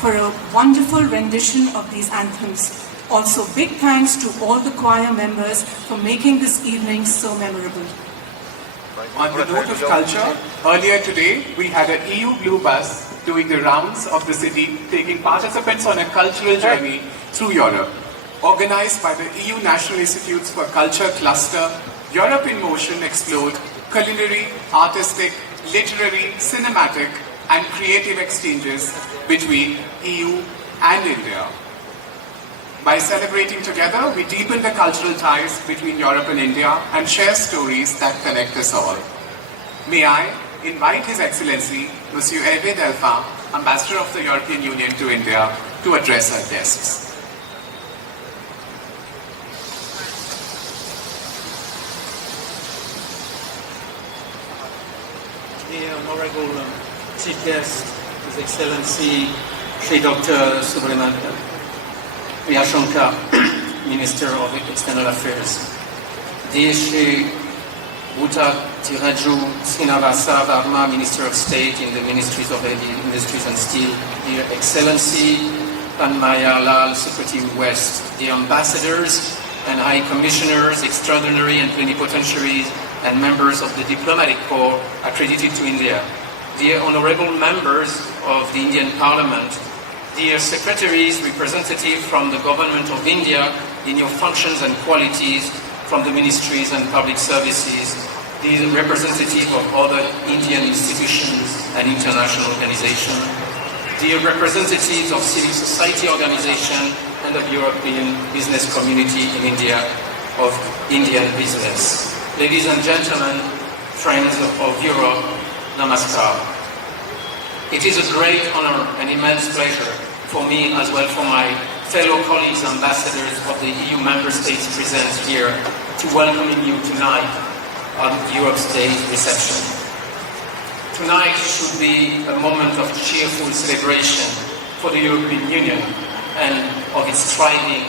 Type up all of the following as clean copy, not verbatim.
for a wonderful rendition of these anthems. Also, big thanks to all the choir members for making this evening so memorable. On the note of culture, earlier today we had an EU Blue bus doing the rounds of the city, taking participants on a cultural journey through Europe. Organized by the EU National Institutes for Culture Cluster, Europe in Motion explored culinary, artistic, literary, cinematic and creative exchanges between EU and India. By celebrating together, we deepen the cultural ties between Europe and India and share stories that connect us all. May I invite His Excellency, Monsieur Hervé Delphin, Ambassador of the European Union to India, to address our guests. The Honorable Chief Guest, His Excellency Shri Dr. Schuman Jaishankar, Minister of External Affairs. Dear Shri Bhuta Tiraju Srinivasa Varma, Minister of State in the Ministries of Heavy Industries and Steel. Dear Excellency Panmaya Lal, Secretary West. Dear Ambassadors and High Commissioners, Extraordinary and Plenipotentiaries, and members of the Diplomatic Corps accredited to India. Dear Honorable Members of the Indian Parliament, dear Secretaries, representatives from the Government of India in your functions and qualities from the ministries and public services, dear representatives of other Indian institutions and international organizations, dear representatives of civil society organizations and of European business community in India, of Indian business. Ladies and gentlemen, friends of Europe, Namaskar. It is a great honor and immense pleasure for me as well for my fellow colleagues ambassadors of the EU member states present here to welcoming you tonight on Europe's Day reception. Tonight should be a moment of cheerful celebration for the European Union and of its thriving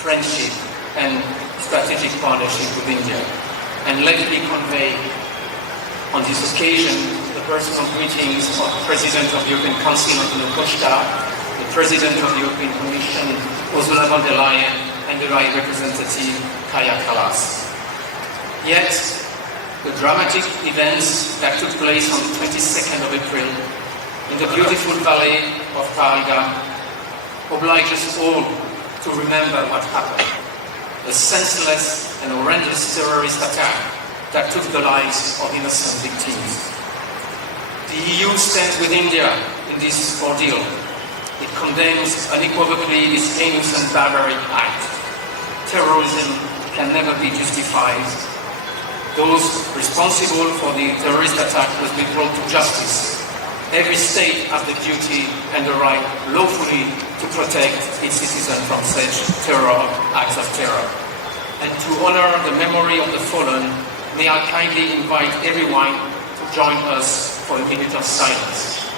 friendship and strategic partnership with India. And let me convey on this occasion the personal greetings of the President of the European Council, Antonio Costa, the President of the European Commission, Ursula von der Leyen, and the High Representative, Kaja Kallas. Yet, the dramatic events that took place on the 22nd of April in the beautiful valley of Pahalgam oblige us all to remember what happened. A senseless and horrendous terrorist attack that took the lives of innocent victims. The EU stands with India in this ordeal. It condemns unequivocally this heinous and barbaric act. Terrorism can never be justified. Those responsible for the terrorist attack must be brought to justice. Every state has the duty and the right lawfully to protect its citizens from such acts of terror. And to honor the memory of the fallen, may I kindly invite everyone to join us for a minute of silence.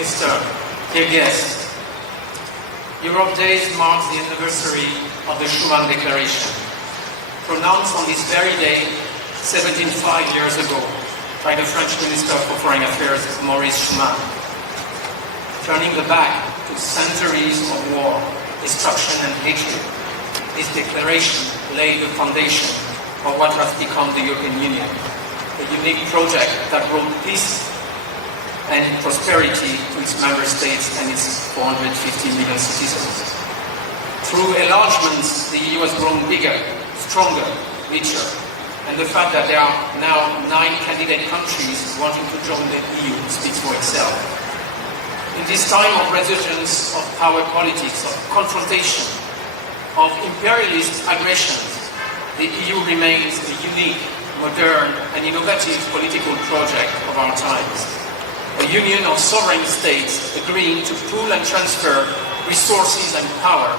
Minister, dear guests, Europe Days marks the anniversary of the Schuman Declaration, pronounced on this very day 75 years ago by the French Minister for Foreign Affairs, Maurice Schuman. Turning the back to centuries of war, destruction and hatred. This declaration laid the foundation of what has become the European Union, a unique project that brought peace and prosperity to its member states and its 450 million citizens. Through enlargements, the EU has grown bigger, stronger, richer, and the fact that there are now 9 candidate countries wanting to join the EU speaks for itself. In this time of resurgence of power politics, of confrontation, of imperialist aggressions, the EU remains a unique, modern, and innovative political project of our times. A union of sovereign states agreeing to pool and transfer resources and power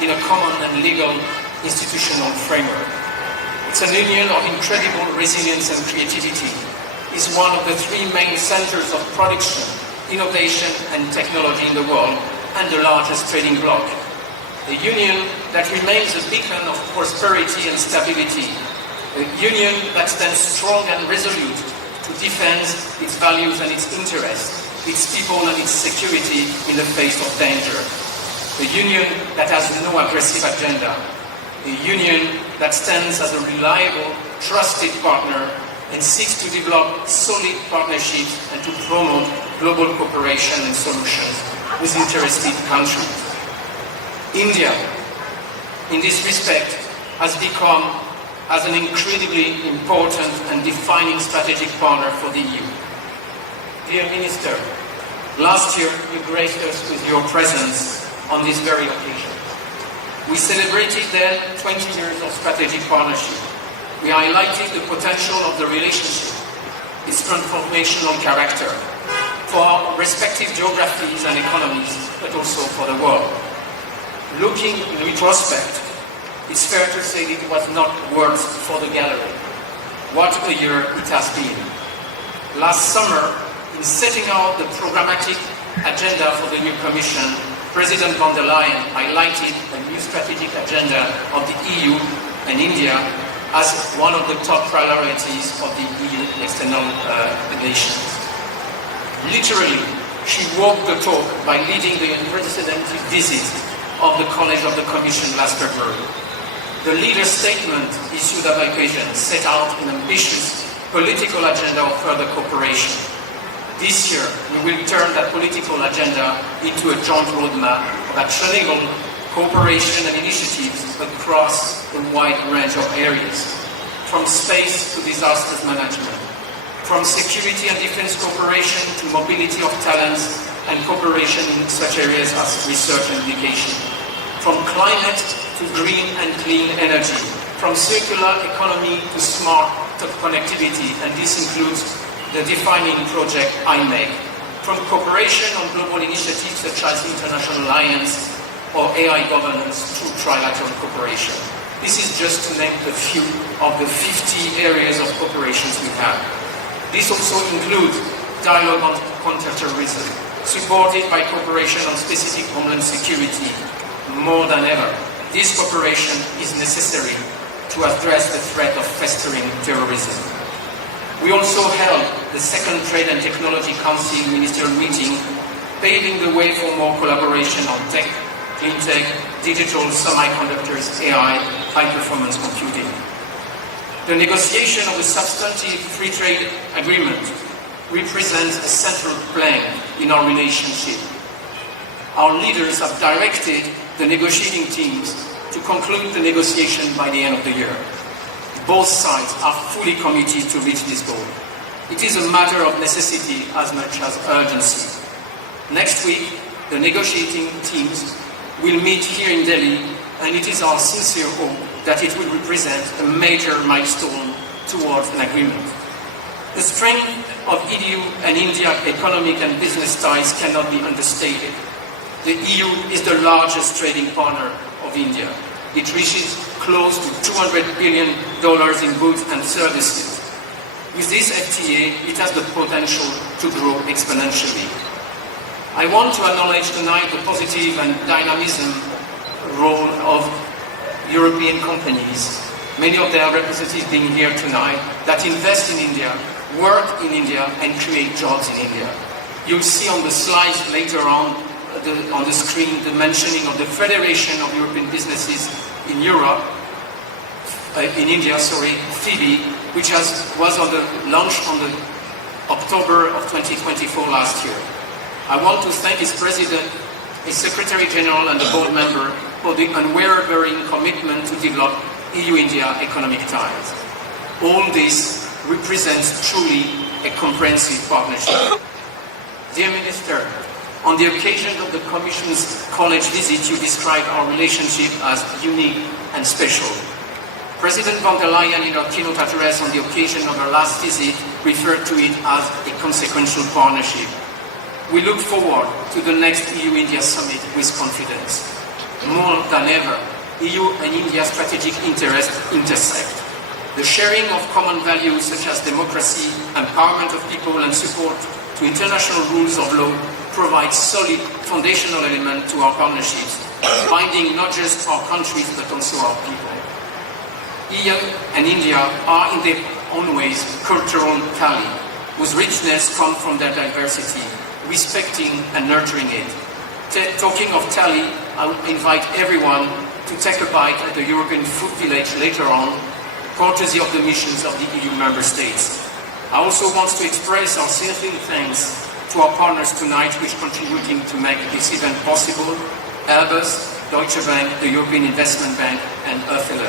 in a common and legal institutional framework. It's an union of incredible resilience and creativity. It's one of the 3 main centers of production, innovation and technology in the world, and the largest trading bloc. A union that remains a beacon of prosperity and stability. A union that stands strong and resolute to defend its values and its interests, its people and its security in the face of danger. A union that has no aggressive agenda. A union that stands as a reliable, trusted partner and seeks to develop solid partnerships and to promote global cooperation and solutions with interested countries. India, in this respect, has become as an incredibly important and defining strategic partner for the EU. Dear Minister, last year you graced us with your presence on this very occasion. We celebrated then 20 years of strategic partnership. We highlighted the potential of the relationship, its transformational character, for our respective geographies and economies, but also for the world. Looking in retrospect, it's fair to say it was not words for the gallery. What a year it has been. Last summer, in setting out the programmatic agenda for the new Commission, President von der Leyen highlighted a new strategic agenda of the EU and India as one of the top priorities of the EU external relations. Literally, she walked the talk by leading the unprecedented visit of the College of the Commission last February. The leader's statement issued on occasion set out an ambitious political agenda of further cooperation. This year, we will turn that political agenda into a joint roadmap of actionable cooperation and initiatives across a wide range of areas, from space to disaster management, from security and defense cooperation to mobility of talents and cooperation in such areas as research and education, from climate to green and clean energy, from circular economy to smart connectivity, and this includes the defining project IMEC, from cooperation on global initiatives such as International Alliance or AI governance through trilateral cooperation. This is just to name a few of the 50 areas of cooperations we have. This also includes dialogue on counterterrorism, supported by cooperation on specific homeland security. More than ever, this cooperation is necessary to address the threat of festering terrorism. We also held the second Trade and Technology Council ministerial meeting, paving the way for more collaboration on tech, clean tech, digital, semiconductors, AI, high-performance computing. The negotiation of a substantive free trade agreement represents a central plank in our relationship. Our leaders have directed the negotiating teams to conclude the negotiation by the end of the year. Both sides are fully committed to reach this goal. It is a matter of necessity as much as urgency. Next week, the negotiating teams will meet here in Delhi, and it is our sincere hope that it will represent a major milestone towards an agreement. The strength of EU and India economic and business ties cannot be understated. The EU is the largest trading partner of India. It reaches close to $200 billion in goods and services. With this FTA, it has the potential to grow exponentially. I want to acknowledge tonight the positive and dynamism role of European companies, many of their representatives being here tonight, that invest in India, work in India, and create jobs in India. You'll see on the slides later on on the screen the mentioning of the Federation of European Businesses in Europe, in India, FIBI, which was launched on the October of 2024 last year. I want to thank its president, its secretary general and the board member for the unwavering commitment to develop EU-India economic ties. All this represents truly a comprehensive partnership. Dear Minister, on the occasion of the Commission's college visit, you described our relationship as unique and special. President von der Leyen, in her keynote address on the occasion of her last visit, referred to it as a consequential partnership. We look forward to the next EU-India summit with confidence. More than ever, EU and India strategic interests intersect. The sharing of common values such as democracy, empowerment of people and support to international rules of law provides solid foundational element to our partnerships, binding not just our countries but also our people. EU and India are in their own ways cultural tally, whose richness comes from their diversity, respecting and nurturing it. Talking of tally, I would invite everyone to take a bite at the European Food Village later on, courtesy of the missions of the EU member states. I also want to express our sincere thanks to our partners tonight, which contributing to make this event possible: Airbus, Deutsche Bank, the European Investment Bank, and Ursula.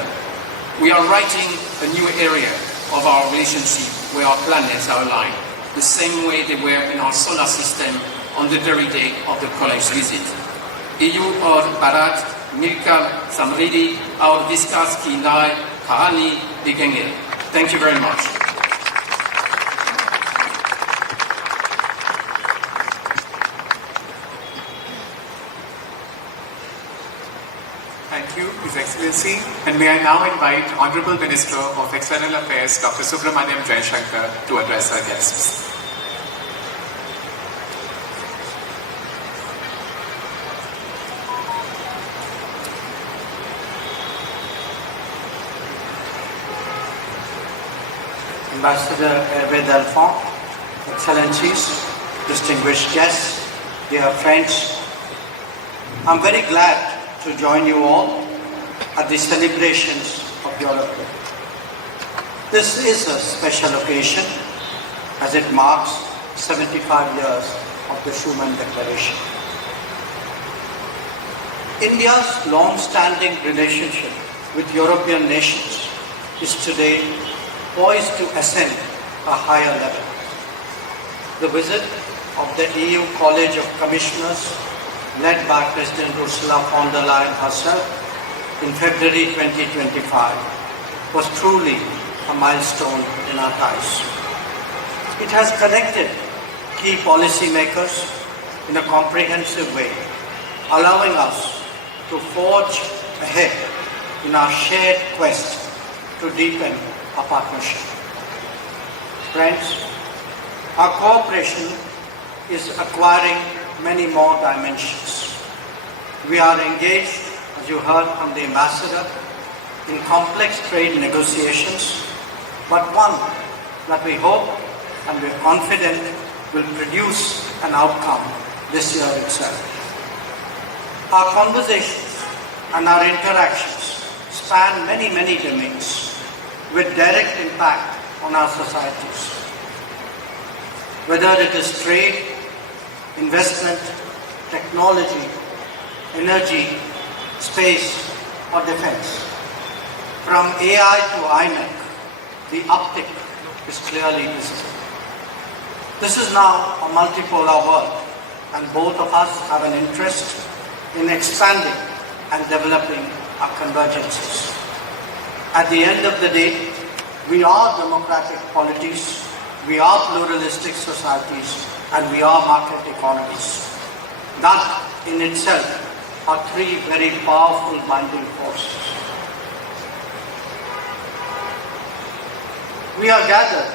We are writing a new area of our relationship where our planets are aligned, the same way they were in our solar system on the very day of the college visit. EU और भारत मिलकर समृद्धि और विकास की नई कहानी लिखेंगे. Thank you very much. Thank you, His Excellency. And may I now invite Honorable Minister of External Affairs, Dr. S Jaishankar, to address our guests. Ambassador Hervé Delphont, Excellencies, distinguished guests, dear friends, I'm very glad to join you all at the celebrations of Europe. This is a special occasion as it marks 75 years of the Schuman Declaration. India's long-standing relationship with European nations is today poised to ascend a higher level. The visit of the EU College of Commissioners, led by President Ursula von der Leyen herself in February 2025, was truly a milestone in our ties. It has connected key policymakers in a comprehensive way, allowing us to forge ahead in our shared quest to deepen our partnership. Friends, our cooperation is acquiring many more dimensions. We are engaged, as you heard from the Ambassador, in complex trade negotiations, but one that we hope and we're confident will produce an outcome this year itself. Our conversations and our interactions span many domains with direct impact on our societies. Whether it is trade, investment, technology, energy, space, or defense. From AI to IMEC, the uptick is clearly visible. This is now a multipolar world, and both of us have an interest in expanding and developing our convergences. At the end of the day, we are democratic polities, we are pluralistic societies, and we are market economies. That in itself are three very powerful binding forces. We are gathered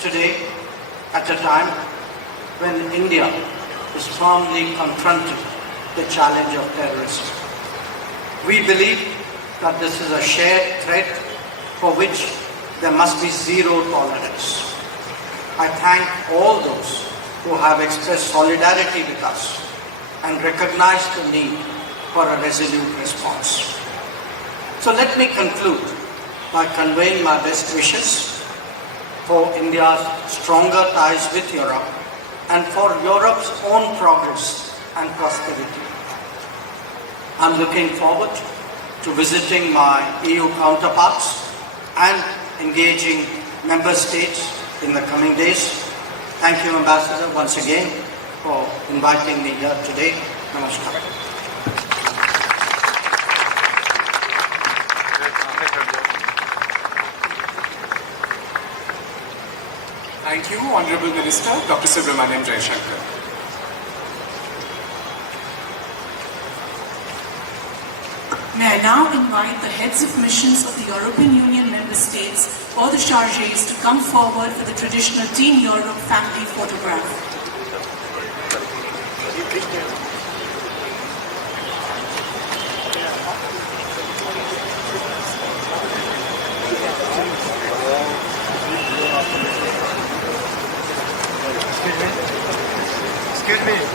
today at a time when India is firmly confronting the challenge of terrorism. We believe that this is a shared threat for which there must be zero tolerance. I thank all those who have expressed solidarity with us and recognized the need for a resolute response. So let me conclude by conveying my best wishes for India's stronger ties with Europe and for Europe's own progress and prosperity. I'm looking forward to visiting my EU counterparts and engaging member states in the coming days. Thank you, Ambassador, once again for inviting me here today. Namaskar. Thank you, Honorable Minister Dr. S Jaishankar. May I now invite the heads of missions of the European Union member states or the chargés to come forward for the traditional Team Europe family photograph. Excuse me.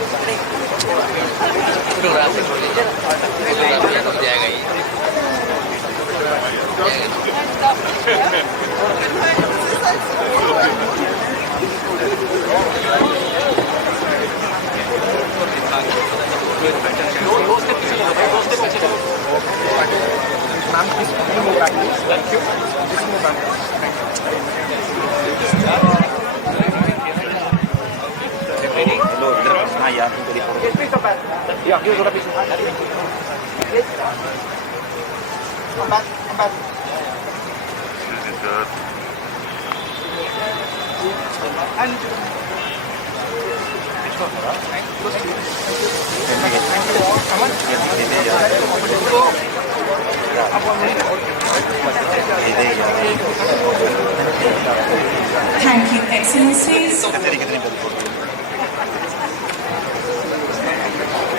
Thank you, Excellencies.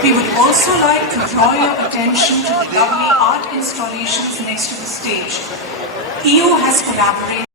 We would also like to draw your attention to the lovely art installations next to the stage. EU has collaborated